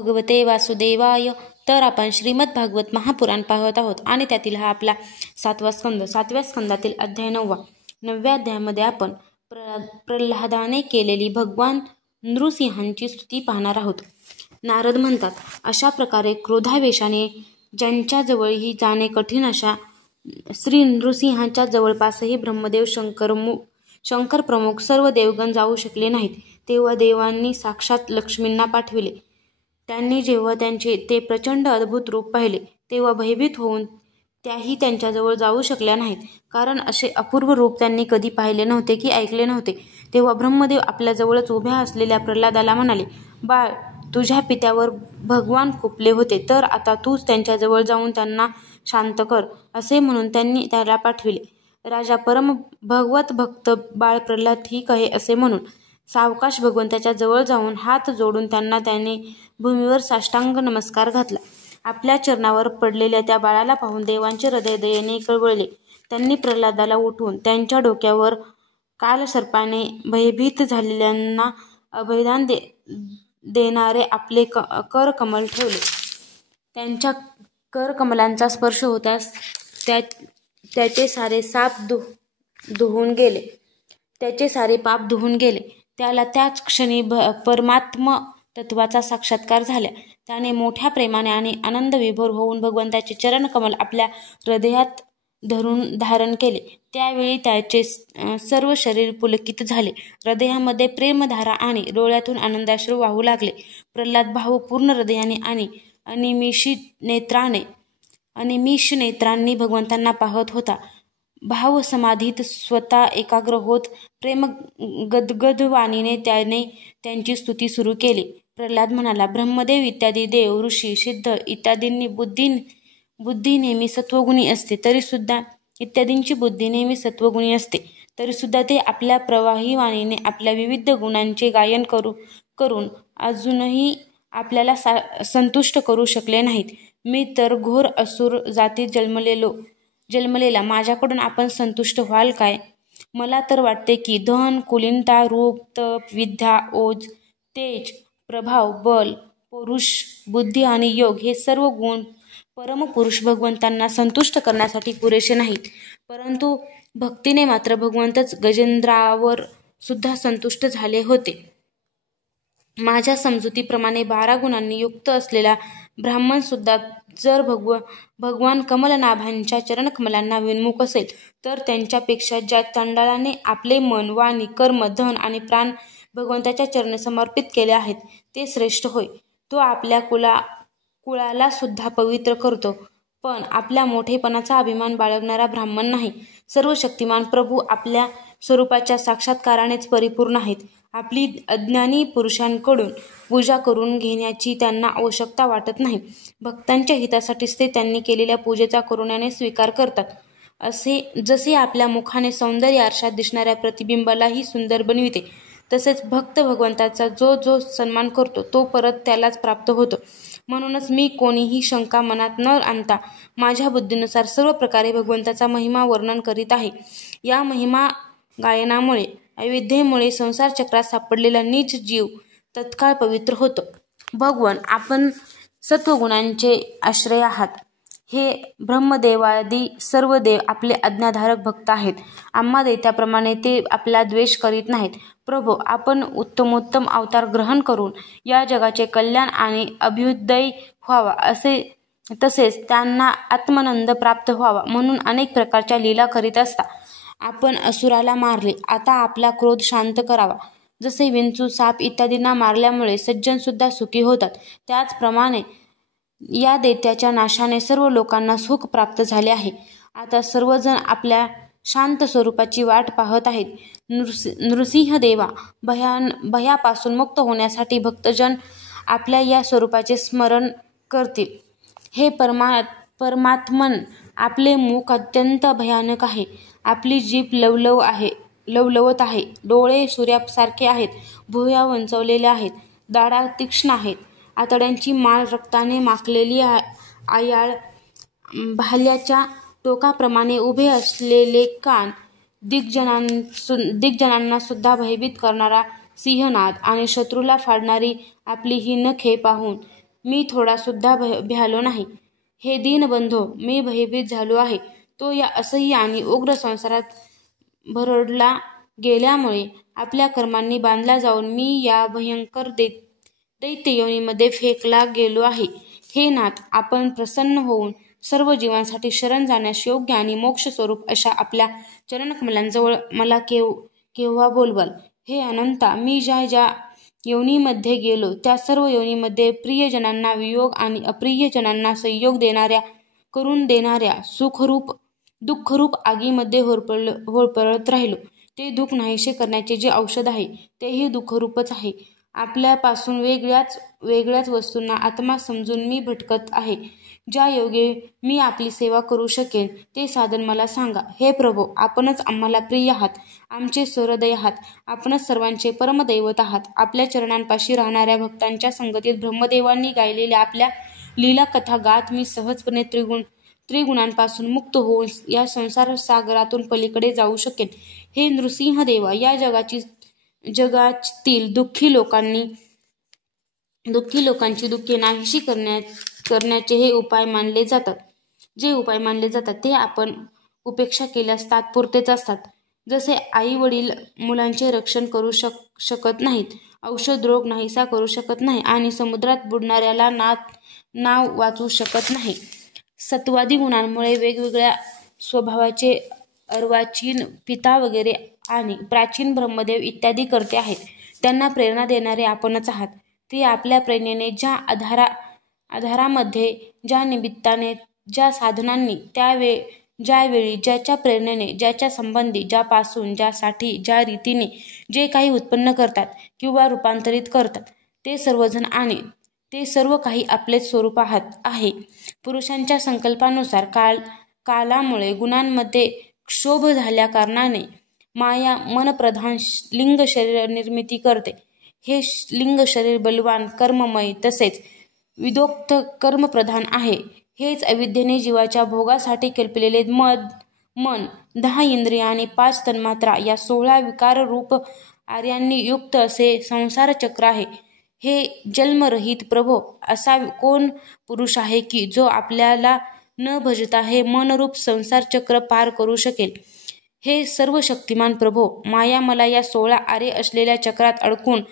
भगवते वासुदेवाय. तर आपण श्रीमद भागवत महापुराण पाहत आहोत आणि त्यातील हा आपला 7वा स्कंद. 7व्या स्कंदातील अध्याय 9वा. 9व्या अध्यायामध्ये आपण प्रल्हादाने केलेली भगवान नृसिंहांची स्तुती पाहणार आहोत. नारद म्हणतात, अशा प्रकारे क्रोधावेशाने ज्यांच्याजवळही जाणे कठीण अशा श्री नृसिंहांच्या जवळपासही ब्रह्मदेव, शंकर प्रमुख सर्व देवगण जाऊ शकले नाहीत. तेव्हा देवांनी साक्षात लक्ष्मींना पाठविले. त्यांनी जेव्हा त्यांचे ते प्रचंड अद्भुत रूप पाहिले तेव्हा भयभीत होऊन त्याही त्यांच्याजवळ जाऊ शकल्या नाहीत, कारण असे अपूर्व रूप त्यांनी कधी पाहिले नव्हते की ऐकले नव्हते. तेव्हा ब्रह्मदेव आपल्याजवळच उभ्या असलेल्या प्रल्हादाला म्हणाले, बाळ, तुझ्या पित्यावर भगवान खुपले होते, तर आता तूच त्यांच्याजवळ जाऊन त्यांना शांत कर. असे म्हणून त्यांनी त्याला पाठविले. राजा परम भगवत भक्त बाळ प्रल्हाद ठीक आहे असे म्हणून सावकाश भगवंताच्या जवळ जाऊन हात जोडून त्यांना त्याने भूमीवर साष्टांग नमस्कार घातला. आपल्या चरणावर पडलेल्या त्या बाळाला पाहून देवांचे हृदय दयेने कळवळले. त्यांनी प्रल्हादाला उठवून त्यांच्या डोक्यावर कालसर्पाने भयभीत झालेल्यांना अभयदान देणारे आपले करकमल ठेवले. त्यांच्या करकमलांचा स्पर्श होताच त्याचे सारे पाप धुवून गेले. त्याला त्याच क्षणी परमात्म तत्वाचा साक्षात्कार झाला. त्याने मोठ्या प्रेमाने आणि आनंद विभोर होऊन भगवंताचे चरणकमल आपल्या हृदयात धारण केले. त्यावेळी त्याचे सर्व शरीर पुलकित झाले. हृदयामध्ये प्रेमधारा आणि डोळ्यातून आनंदाश्रू वाहू लागले. प्रल्हाद भावपूर्ण हृदयाने आणि अनिमिष नेत्रांनी भगवंतांना पाहत होता. भावसमाधीत स्वतः एकाग्र होत प्रेम गदगद वाणीने त्याने त्यांची स्तुती सुरू केली. प्रल्हाद म्हणाला, ब्रह्मदेव इत्यादी देव, ऋषी, सिद्ध इत्यादींची बुद्धी नेहमी सत्वगुणी असते, तरीसुद्धा ते आपल्या प्रवाही वाणीने आपल्या विविध गुणांचे गायन करून अजूनही आपल्याला संतुष्ट करू शकले नाहीत. मी तर घोर असुर जातीत जन्मलेला, माझ्याकडून आपण संतुष्ट व्हाल काय? मला तर वाटते की धन, कुलीनता, रूप, तप, विद्या, ओज, तेज, प्रभाव, बल, पौरुष, बुद्धी आणि योग हे सर्व गुण परमपुरुष भगवंतांना संतुष्ट करण्यासाठी पुरेसे नाहीत. परंतु भक्तीने मात्र भगवंतच गजेंद्रावर सुद्धा संतुष्ट झाले होते. माझ्या समजुतीप्रमाणे 12 गुणांनी युक्त असलेला ब्राह्मण सुद्धा जर भगवान कमलनाभांच्या चरणकमलांना विन्मुख असेल, तर त्यांच्यापेक्षा ज्या चंडाळाने आपले मन, वाणी, कर्म, धन आणि प्राण भगवंताच्या चरणी समर्पित केले आहेत ते श्रेष्ठ होय. तो आपल्या कुळाला सुद्धा पवित्र करतो, पण आपल्या मोठेपणाचा अभिमान बाळगणारा ब्राह्मण नाही. सर्व शक्तिमान प्रभू आपल्या स्वरूपाच्या साक्षात्कारानेच परिपूर्ण आहेत. आपली अज्ञानी पुरुषांकडून पूजा करून घेण्याची त्यांना आवश्यकता वाटत नाही. भक्तांच्या हितासाठीच ते त्यांनी केलेल्या पूजेचा करुण्याने स्वीकार करतात. जसे आपल्या मुखाने सौंदर्य आरशात दिसणाऱ्या प्रतिबिंबालाही सुंदर बनविते, तसेच भक्त भगवंताचा जो सन्मान करतो तो परत त्यालाच प्राप्त होतो. म्हणूनच मी कोणीही शंका मनात न आणता माझ्या बुद्धीनुसार सर्व प्रकारे भगवंताचा महिमा वर्णन करीत आहे. या महिमा गायनामुळे अविद्येमुळे संसार चक्रात सापडलेला नीच जीव तत्काळ पवित्र होतो. भगवन, आपण सत्वगुणांचे आश्रय आहात. हे ब्रह्मदेवादी सर्व देव आपले आज्ञाधारक भक्त आहेत. आम्हा दैत्याप्रमाणे ते आपला द्वेष करीत नाहीत. प्रभो, आपण उत्तमोत्तम अवतार ग्रहण करून या जगाचे कल्याण आणि अभ्युदय व्हावा, तसेच त्यांना आत्मानंद प्राप्त व्हावा म्हणून अनेक प्रकारच्या लीला करीत असता. आपण असुराला मारले, आता आपला क्रोध शांत करावा. जसे विंचू, साप इत्यादींना मारल्यामुळे सज्जन सुद्धा सुखी होतात, त्याचप्रमाणे या दैत्याच्या नाशाने सर्व लोकांना सुख प्राप्त झाले आहे. आता सर्वजण आपल्या शांत स्वरूपाची वाट पाहत आहेत. नृसिंहदेवा, भयापासून मुक्त होण्यासाठी भक्तजन आपल्या या स्वरूपाचे स्मरण करतील. हे परमात्मन, आपले मुख अत्यंत भयानक आहे. आपली जीभ लवलवत आहे. डोळे सूर्यासारखे आहेत. भुवया उंचावलेल्या आहेत. दाढा तीक्ष्ण आहेत. आतड्यांची माळ रक्ताने माखलेली आयाळ, भाल्याच्या टोकाप्रमाणे उभे असलेले कान, दिग्जनांना सुद्धा भयभीत करणारा सिंहनाद आणि शत्रूला फाडणारी आपली ही नखे पाहून मी थोडासुद्धा भ्यालो नाही. हे दीनबंधो, मी भयभीत झालो आहे. तो या असह्य आणि उग्र संसारात भरडला गेल्यामुळे आपल्या कर्मांनी बांधला जाऊन मी या भयंकर दैत्य योनीमध्ये फेकला गेलो आहे. हे नाथ, आपण प्रसन्न होऊन सर्व जीवांसाठी शरण जाण्यास योग्य आणि मोक्ष स्वरूप अशा आपल्या चरणकमलांजवळ मला केव्हा बोलवाल? हे अनंता, मी ज्या ज्या योनीमध्ये गेलो त्या सर्व योनीमध्ये प्रियजनांना वियोग आणि अप्रियजनांना संयोग करून देणाऱ्या दुःखरूप आगीमध्ये होरपळत राहिलो. ते दुःख नाहीसे करण्याचे जे औषध आहे तेही दुःखरूपच आहे. आपल्यापासून वेगळ्याच वस्तूंना आत्मा समजून मी भटकत आहे. ज्या योगे मी आपली सेवा करू शकेन ते साधन मला सांगा. हे प्रभो, आपणच आम्हाला प्रिय आहात, आमचे सहृदय आहात, आपणच सर्वांचे परमदैवत आहात. आपल्या चरणांपाशी राहणाऱ्या भक्तांच्या संगतीत ब्रह्मदेवांनी गायलेल्या आपल्या लीला कथा गात मी सहजपणे त्रिगुणांपासून मुक्त होऊन या संसार सागरातून पलीकडे जाऊ शकेन. हे नृसिंह देवा, या जगातील दुःखी लोकांची दुःखे नाहीशी करण्याचे हे उपाय मानले जातात. जे उपाय मानले जातात ते आपण उपेक्षा केल्यास तात्पुरतेच असतात. जसे आई वडील मुलांचे रक्षण करू शकत नाहीत, औषध रोग नाहीसा करू शकत नाही आणि समुद्रात बुडणाऱ्याला नाव वाचवू शकत नाही. सत्वादी गुणांमुळे वेगवेगळ्या स्वभावाचे अर्वाचीन, पिता वगैरे आणि प्राचीन ब्रह्मदेव इत्यादी कर्ते आहेत. त्यांना प्रेरणा देणारे आपणच आहात. ते आपल्या प्रेरणेने ज्या आधारामध्ये, ज्या निमित्ताने, ज्या साधनांनी, ज्यावेळी, ज्याच्या प्रेरणेने, ज्याच्या संबंधी, ज्यापासून, ज्यासाठी, ज्या रीतीने जे काही उत्पन्न करतात किंवा रूपांतरित करतात ते सर्वजण आणि ते सर्व काही आपलेच स्वरूप आहे. पुरुषांच्या संकल्पानुसार कालामुळे गुणांमध्ये क्षोभ झाल्या कारणाने माया मनप्रधान लिंग शरीर निर्मिती करते. हे लिंग शरीर बलवान, कर्ममय तसेच विदोक्त कर्मप्रधान आहे. हेच अविद्येने जीवाच्या भोगासाठी कल्पलेले मन, 10 इंद्रिय आणि 5 तन्मात्रा या 16 विकाररूप आर्यांनी युक्त असे संसार चक्र आहे. हे जन्मरहित प्रभो, असा कोण पुरुष आहे की जो आपल्याला न भजता हे मनरूप संसार चक्र पार करू शकेल? हे सर्व शक्तिमान प्रभो, माया मला या 16 आरे असलेल्या चक्रात अडकून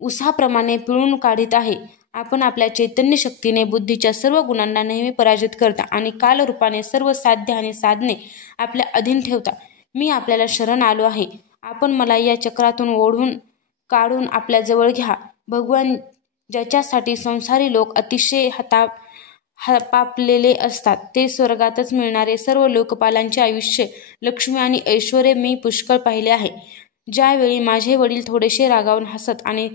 उसाप्रमाणे पिळून काढीत आहे. आपण आपल्या चैतन्य शक्तीने बुद्धीच्या सर्व गुणांना नेहमी पराजित करता आणि कालरूपाने सर्व साध्य आणि साधने आपल्या अधीन ठेवता. मी आपल्याला शरण आलो आहे. आपण मला या चक्रातून ओढून काढून आपल्या जवळ घ्या. भगवान, ज्याच्यासाठी संसारी लोक अतिशय पापलेले असतात ते स्वर्गातच मिळणारे सर्व लोकपालांचे आयुष्य, लक्ष्मी आणि ऐश्वर्य मी पुष्कळ पाहिले आहे. ज्यावेळी माझे वडील थोडेसे रागावून हसत आणि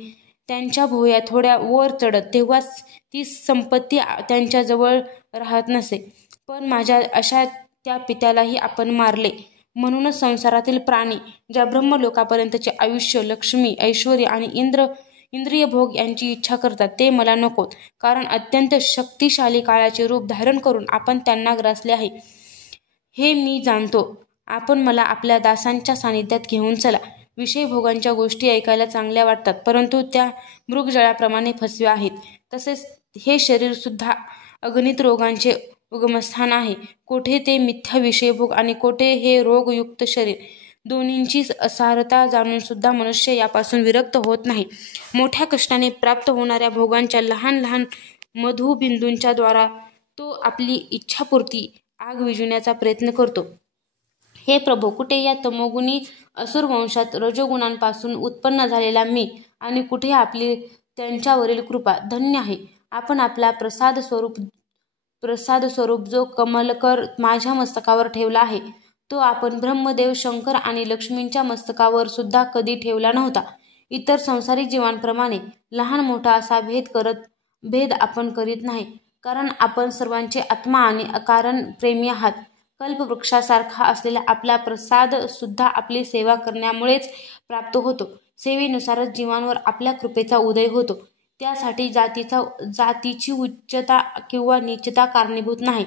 त्यांच्या भुवया थोड्या वर चढत तेव्हाच ती संपत्ती त्यांच्याजवळ राहत नसे. पण माझ्या अशा त्या पित्यालाही आपण मारले. म्हणूनच संसारातील प्राणी ज्या ब्रह्मलोकापर्यंतचे आयुष्य, लक्ष्मी, ऐश्वर्य आणि इंद्रिय भोग यांची इच्छा करतात ते मला नकोत. कारण अत्यंत शक्तिशाली काळाचे रूप धारण करून आपण त्यांना ग्रासले आहे हे मी जाणतो. आपण मला आपल्या दासांच्या सानिध्यात घेऊन चला. विषय भोगांच्या गोष्टी ऐकायला चांगल्या वाटतात, परंतु त्या मृगजळाप्रमाणे फसव्या आहेत. तसेच हे शरीर सुद्धा अगणित रोगांचे उगमस्थान आहे. कोठे ते मिथ्या विषयभोग आणि कोठे हे रोगयुक्त शरीर. दोन्हींचीच असारता जाणून सुद्धा मनुष्य यापासून विरक्त होत नाही. मोठ्या कष्टाने प्राप्त होणाऱ्या भोगांच्या लहान लहान मधुबिंदूंच्या द्वारा तो आपली इच्छापूर्ती आग विझवण्याचा प्रयत्न करतो. हे प्रभो, कुठे या तमोगुणी असुर वंशात रजोगुणांपासून उत्पन्न झालेला मी आणि कुठे आपली त्यांच्यावरील कृपा. धन्य आहे आपण आपला प्रसाद स्वरूप जो कमलकर माझ्या मस्तकावर ठेवला आहे तो आपण ब्रह्मदेव, शंकर आणि लक्ष्मींच्या मस्तकावर सुद्धा कधी ठेवला नव्हता. इतर संसारी जीवांप्रमाणे लहान मोठा असा भेद आपण करीत नाही, कारण आपण सर्वांचे आत्मा आणि अकारण प्रेमी आहात. कल्पवृक्षासारखा असलेला आपला प्रसाद सुद्धा आपली सेवा करण्यामुळेच प्राप्त होतो. सेवेनुसारच जीवांवर आपल्या कृपेचा उदय होतो. त्यासाठी जातीची उच्चता किंवा नीचता कारणीभूत नाही.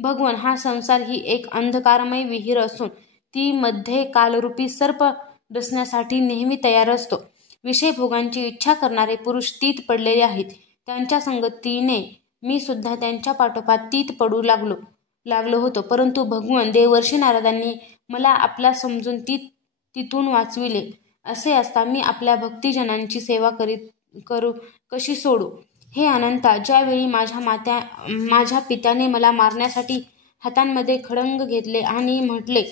भगवन, हा संसार ही एक अंधकारमय विहीर असून ती मध्ये कालरूपी सर्प डसण्यासाठी नेहमी तयार असतो. विषय भोगांची इच्छा करणारे पुरुष तीत पडलेले आहेत. त्यांच्या संगतीने मी सुद्धा त्यांच्या पाठोपाठ तीत पडू लागलो होतो. परंतु भगवान देवर्षी नारदांनी मला आपला समजून तिथून वाचविले. असे असता मी आपल्या भक्तिजनांची सेवा करू कशी सोडू? हे अनंता, ज्यावेळी माझ्या पित्याने मला मारण्यासाठी हातांमध्ये खड्ग घेतले आणि म्हटले,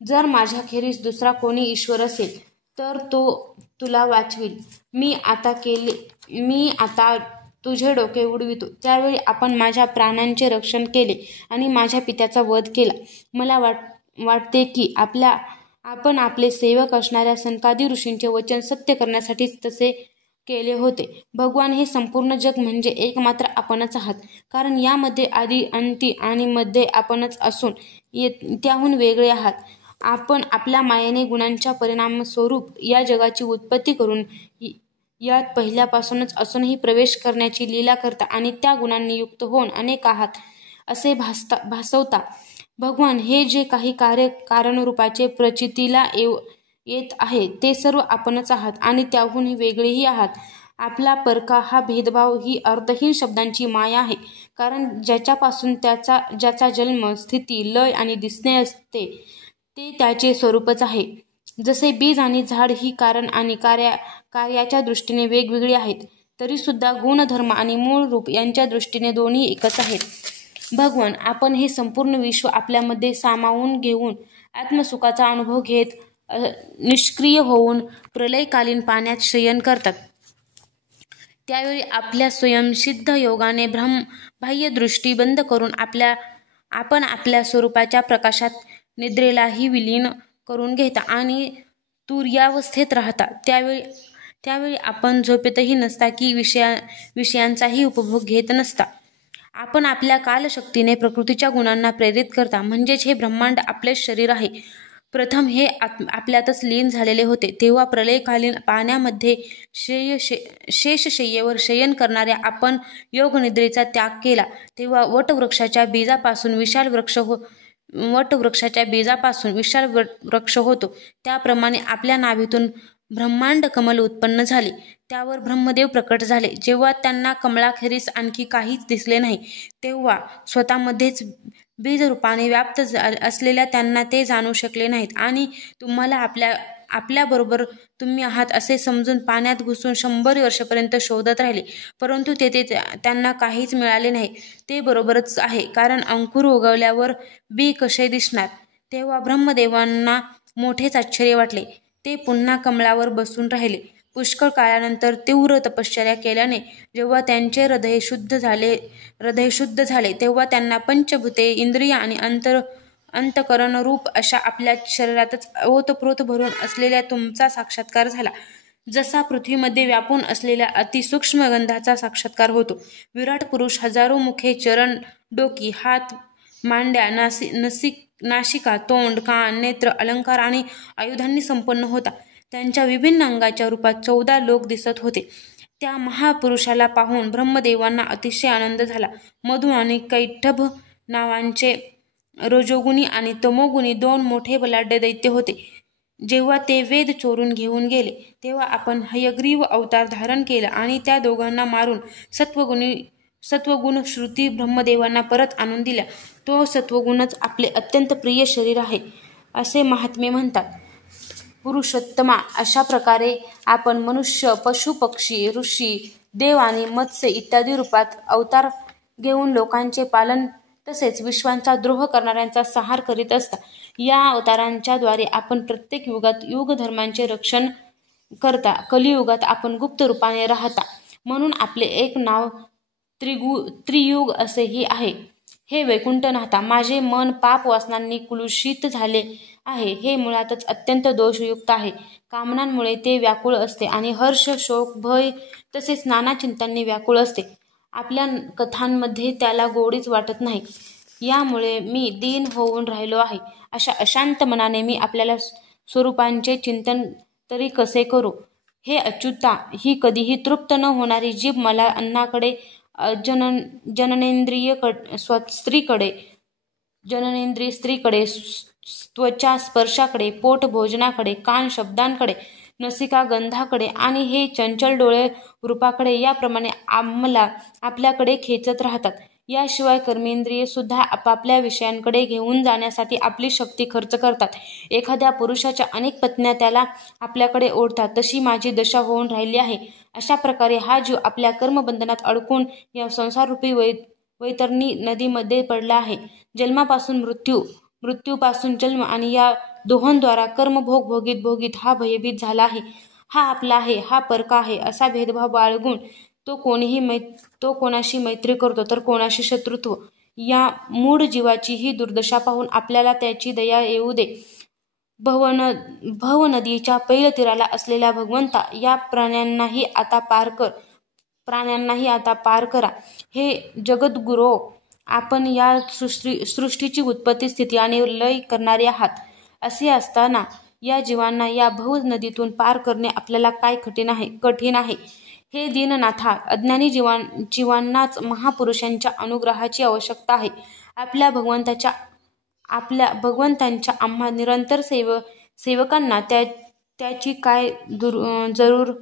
जर माझ्याखेरीज दुसरा कोणी ईश्वर असेल तर तो तुला वाचवील, मी आता तुझे डोके उडवितो, त्यावेळी आपण माझ्या प्राणांचे रक्षण केले आणि माझ्या पित्याचा वध केला. मला वाटते की आपण आपले सेवक असणाऱ्या सनकादी ऋषींचे वचन सत्य करण्यासाठीच तसे केले होते. भगवान, हे संपूर्ण जग म्हणजे एकमात्र आपणच आहात, कारण यामध्ये आधी, अंती आणि मध्ये आपणच असून त्याहून वेगळे आहात. आपण आपल्या मायेने गुणांच्या परिणामस्वरूप या जगाची उत्पत्ती करून यात पहिल्यापासूनच असूनही प्रवेश करण्याची लीला करता आणि त्या गुणांनी युक्त होऊन अनेक आहात असे भासवता. भगवान, हे जे काही कारणरूपाचे प्रचितीला येत आहे ते सर्व आपणच आहात आणि त्याहूनही वेगळेही आहात. आपला परका हा भेदभाव ही अर्थहीन शब्दांची माया आहे, कारण ज्याच्यापासून ज्याचा जन्म, स्थिती, लय आणि दिसणे असते ते त्याचे स्वरूपच आहे. जसे बीज आणि झाड ही कारण आणि कार्याच्या दृष्टीने वेगवेगळी आहेत, तरीसुद्धा गुणधर्म आणि मूळ रूप यांच्या दृष्टीने दोन्ही एकच आहेत. भगवान, आपण हे संपूर्ण विश्व आपल्यामध्ये सामावून घेऊन आत्मसुखाचा अनुभव घेत निष्क्रिय होऊन प्रलयकालीन पाण्यात शयन करतात. त्यावेळी आपल्या स्वयंसिद्ध योगाने बाह्यदृष्टी बंद करून आपण आपल्या स्वरूपाच्या प्रकाशात निद्रेलाही विलीन करून घेता आणि तुर्यावस्थेत राहता. त्यावेळी आपण झोपेतही नसता की विषयांचाही उपभोग घेत नसता. आपण आपल्या कालशक्तीने प्रकृतीच्या गुणांना प्रेरित करता. म्हणजेच हे ब्रह्मांड आपलेच शरीर आहे. प्रथम हे आपल्यातच लीन झालेले होते, तेव्हा प्रलयकालीन पाण्यामध्ये शेषशय्येवर शयन करणाऱ्या आपण योगनिद्रेचा त्याग केला, तेव्हा वटवृक्षाच्या बीजापासून विशाल वृक्ष होतो. त्याप्रमाणे आपल्या नाभीतून ब्रह्मांड कमल उत्पन्न झाले. त्यावर ब्रह्मदेव प्रकट झाले. जेव्हा त्यांना कमळाखेरीज आणखी काहीच दिसले नाही, तेव्हा स्वतःमध्येच बीजरूपाने व्याप्त असलेल्या त्यांना ते जाणू शकले नाहीत आणि तुम्हाला आपल्याबरोबर तुम्ही आहात असे समजून पाण्यात घुसून 100 वर्षापर्यंत शोधत राहिले, परंतु तेथे त्यांना काहीच मिळाले नाही. ते बरोबरच आहे, कारण अंकुर उगवल्यावर बी कसे दिसणार? तेव्हा ब्रह्मदेवांना मोठेच आश्चर्य वाटले. ते पुन्हा कमळावर बसून राहिले. पुष्कळ काळानंतर तीव्र तपश्चर्या केल्याने जेव्हा त्यांचे हृदय शुद्ध झाले, तेव्हा त्यांना पंचभूते, इंद्रिय आणि अंतःकरण रूप अशा आपल्या शरीरातच ओतप्रोत भरून असलेल्या तुमचा साक्षात्कार झाला. जसा पृथ्वीमध्ये व्यापून असलेल्या अतिसूक्ष्म गंधाचा साक्षात्कार होतो. विराट पुरुष हजारो मुखे, चरण, डोकी, हात, मांड्या, नासिका, तोंड, कान, नेत्र, अलंकार आणि आयुधांनी संपन्न होता. त्यांच्या विभिन्न अंगाच्या रूपात 14 लोक दिसत होते. त्या महापुरुषाला पाहून ब्रह्मदेवांना अतिशय आनंद झाला. मधु आणि कैटभ नावांचे रजोगुणी आणि तमोगुणी 2 मोठे बलाढ्य दैत्य होते. जेव्हा ते वेद चोरून घेऊन गेले, तेव्हा आपण हयग्रीव अवतार धारण केला आणि त्या दोघांना मारून सत्वगुण श्रुती ब्रह्मदेवांना परत आणून दिल्या. तो सत्वगुणच आपले अत्यंत प्रिय शरीर आहे असे महात्मे म्हणतात. पुरुषोत्तमा, अशा प्रकारे आपण मनुष्य, पशु, पक्षी, ऋषी, देव आणि मत्स्य इत्यादी रूपात अवतार घेऊन लोकांचे पालन तसेच विश्वांचा द्रोह करणाऱ्यांचा संहार करीत असता. या अवतारांच्या द्वारे आपण प्रत्येक युगात युगधर्मांचे रक्षण करता. कलियुगात आपण गुप्त रूपाने राहता, म्हणून आपले एक नाव त्रियुग असेही आहे. हे वैकुंठनाथा, माझे मन पाप वासनांनी कुलुषित झाले आहे. हे मुळातच अत्यंत दोषयुक्त आहे. कामनांमुळे ते व्याकुळ असते आणि हर्ष, शोक, भय तसेच नाना चिंतांनी व्याकुळ असते. आपल्या कथांमध्ये त्याला गोडीच वाटत नाही. यामुळे मी दीन होऊन राहिलो आहे. अशा अशांत मनाने मी आपल्या स्वरूपांचे चिंतन तरी कसे करू? हे अच्युता, ही कधीही तृप्त न होणारी जीभ मला अन्नाकडे, जननेंद्रिय स्त्रीकडे, त्वचा स्पर्शाकडे, पोट भोजनाकडे, कान शब्दांकडे, नसिका गंधाकडे आणि हे चंचल डोळे रूपाकडे याप्रमाणे आम्हाला आपल्याकडे खेचत राहतात. याशिवाय कर्मेंद्रिये सुद्धा आपापल्या विषयांकडे घेऊन जाण्यासाठी आपली शक्ती खर्च करतात. एखाद्या पुरुषाच्या अनेक पत्न्या त्याला आपल्याकडे ओढतात, तशी माझी दशा होऊन राहिली आहे. अशा प्रकारे हा जीव आपल्या कर्मबंधनात अडकून या संसाररूपी वैतरणी नदीमध्ये पडला आहे. जन्मापासून मृत्यू, मृत्यूपासून जन्म आणि या दोहोंद्वारा कर्मभोग भोगीत भोगीत हा भयभीत झाला आहे. हा आपला आहे, हा परका आहे असा भेदभाव बाळगून तो कोणाशी मैत्री करतो तर कोणाशी शत्रुत्व. या मूढ जीवाची ही दुर्दशा पाहून आपल्याला त्याची दया येऊ दे. भवनदीच्या पैल तीराला असलेल्या भगवंता, या प्राण्यांनाही आता पार करा. हे जगद्गुरो, आपण या सृष्टीची उत्पत्ती, स्थिती आणि लय करणारे आहात. असे असताना या जीवांना या भवनदीतून पार करणे आपल्याला काय कठीण आहे. हे दीननाथा, अज्ञानी जीवांनाच महापुरुषांच्या अनुग्रहाची आवश्यकता आहे. आपल्या भगवंतांच्या आम्हा निरंतर सेवकांना त्याची काय जरूर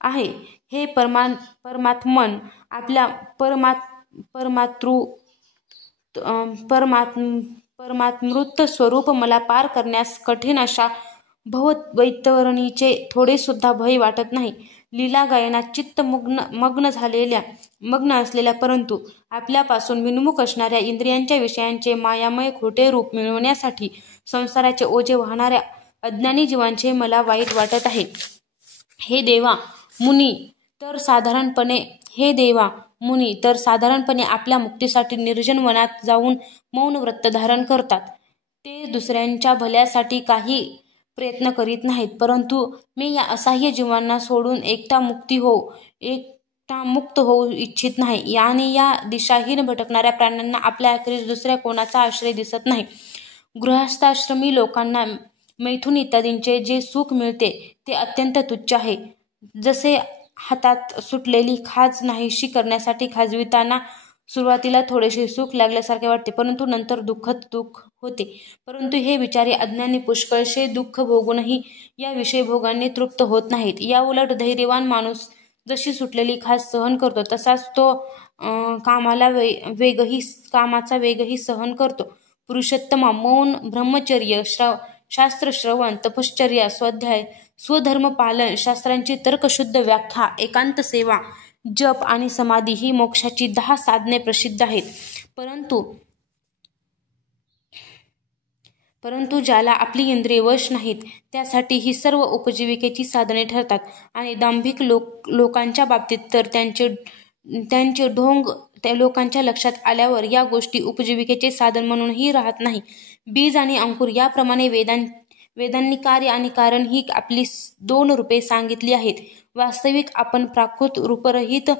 आहे. हे परमात्मन, आपल्या परमात्मृत स्वरूप मला पार करण्यास कठीण अशा भववैतरणीचे थोडे सुद्धा भय वाटत नाही. लीला गायनात चित्त मग्न असलेल्या परंतु आपल्यापासून विन्मुख असणाऱ्या इंद्रियांच्या विषयांचे मायामय खोटे रूप मिळवण्यासाठी संसाराचे ओझे वाहणाऱ्या अज्ञानी जीवांचे मला वाईट वाटत आहे. हे देवा मुनी तर साधारणपणे आपल्या मुक्तीसाठी निर्जन वनात जाऊन मौन व्रत धारण करतात. ते दुसऱ्यांच्या भल्यासाठी काही प्रयत्न करीत नाहीत. परंतु मी या असहाय्य जीवांना सोडून एकटा मुक्त होऊ इच्छित नाही. आणि या दिशाहीन भटकणाऱ्या प्राण्यांना आपल्याखेरीज दुसऱ्या कोणाचा आश्रय दिसत नाही. गृहस्थाश्रमी लोकांना मैथुन इत्यादींचे जे सुख मिळते ते अत्यंत तुच्छ आहे. जसे हातात सुटलेली खाज नाहीशी करण्यासाठी खाजविताना सुरुवातीला थोडेसे सुख लागल्यासारखे वाटते, परंतु नंतर दुःखद दुःख होते. परंतु हे बिचारे अज्ञानी पुष्कळसे दुःख भोगूनही या विषयभोगांनी तृप्त होत नाहीत. या उलट धैर्यवान माणूस जशी सुटलेली खाज सहन करतो तसाच तो कामाचा वेगही सहन करतो. पुरुषोत्तमा, मौन, ब्रह्मचर्य, शास्त्रश्रवण, तपश्चर्या, स्वाध्याय, स्वधर्म पालन, शास्त्रांची तर्कशुद्ध व्याख्या, एकांत सेवा, जप आणि समाधी ही मोक्षाची 10 साधने प्रसिद्ध आहेत. परंतु ज्याला आपली इंद्रिये वश नाहीत त्यासाठी ही सर्व उपजीविकेची साधने ठरतात. आणि दांभिक लोकांच्या बाबतीत तर त्यांचे ढोंग लोकांच्या लक्षात आल्यावर या गोष्टी उपजीविकेचे साधन म्हणूनही राहत नाही. बीज आणि अंकुर याप्रमाणे वेदांनी कार्य आणि कारण ही आपली 2 रूपे सांगितली आहेत. वास्तविक आपण प्राकृत रूपरहित,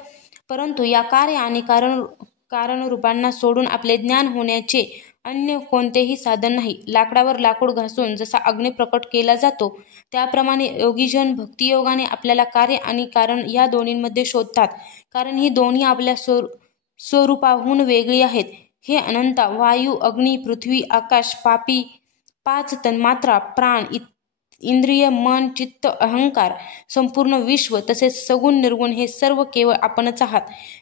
परंतु या कार्य आणि कारण रूपांना सोडून आपले ज्ञान होण्याचे अन्य कोणतेही साधन नाही. लाकडावर लाकूड घासून जसा अग्नी प्रकट केला जातो त्याप्रमाणे योगीजन भक्तियोगाने आपल्याला कार्य आणि कारण या दोन्हींमध्ये शोधतात. कारण ही दोन्ही आपल्या स्वरूपाहून वेगळी आहेत. हे अनंता, वायू, अग्नी, पृथ्वी, आकाश, 5 तन्मात्रा, प्राण, इंद्रिय, मन, चित्त, अहंकार, संपूर्ण विश्व तसेच सगुण निर्गुण हे सर्व केवळ आपणच आहात.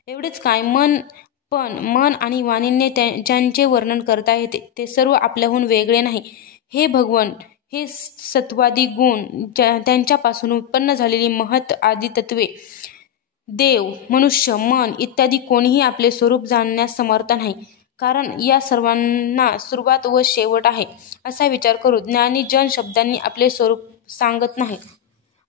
एवढेच काय, मन आणि वाणीने ज्यांचे वर्णन करता येते ते सर्व आपल्याहून वेगळे नाही. हे भगवन, हे सत्वादी गुण, त्यांच्यापासून उत्पन्न झालेली महत आदी तत्वे, देव, मनुष्य, मन इत्यादी कोणीही आपले स्वरूप जाणण्यास समर्थ नाही. कारण या सर्वांना सुरुवात व शेवट आहे असा विचार करून ज्ञानी जन शब्दांनी आपले स्वरूप सांगत नाहीत.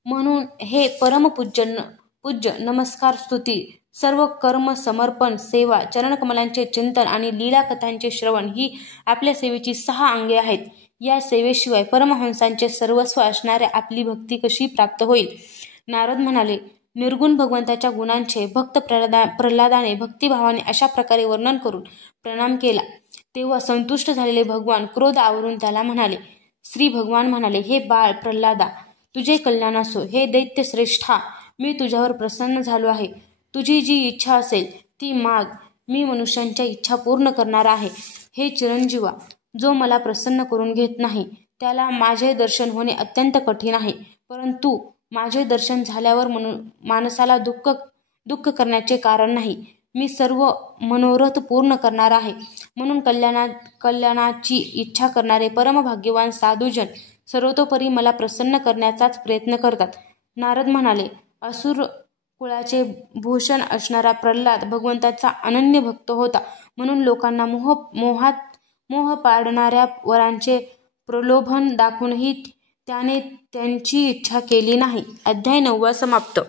म्हणून हे परमपूज्य, नमस्कार, स्तुती, सर्व कर्म समर्पण, सेवा, चरणकमलांचे चिंतन आणि लीलाकथांचे श्रवण ही आपल्या सेवेची 6 अंगे आहेत. या सेवेशिवाय परमहंसांचे सर्वस्व असणाऱ्या आपली भक्ती कशी प्राप्त होईल? नारद म्हणाले, निर्गुण भगवंताच्या गुणांचे भक्त प्रल्हादाने भक्तिभावाने अशा प्रकारे वर्णन करून प्रणाम केला. तेव्हा संतुष्ट झालेले भगवान क्रोध आवरून त्याला म्हणाले. श्री भगवान म्हणाले, हे बाळ प्रल्हादा, तुझे कल्याण असो. हे दैत्यश्रेष्ठा, मी तुझ्यावर प्रसन्न झालो आहे. तुझी जी इच्छा असेल ती माग. मी मनुष्यांच्या इच्छा पूर्ण करणारा आहे. हे चिरंजीवा, जो मला प्रसन्न करून घेत नाही त्याला माझे दर्शन होणे अत्यंत कठीण आहे. परंतु माझे दर्शन झाल्यावर माणसाला दुःख करण्याचे कारण नाही. मी सर्व मनोरथ पूर्ण करणार आहे. म्हणून कल्याणाची इच्छा करणारे परमभाग्यवान साधुजन सर्वतोपरी मला प्रसन्न करण्याचाच प्रयत्न करतात. नारद म्हणाले, असुर कुळाचे भूषण असणारा प्रल्हाद भगवंताचा अनन्य भक्त होता. म्हणून लोकांना मोह पाडणाऱ्या वरांचे प्रलोभन दाखवूनही त्याने त्यांची इच्छा केली नाही. अध्याय 9 समाप्त.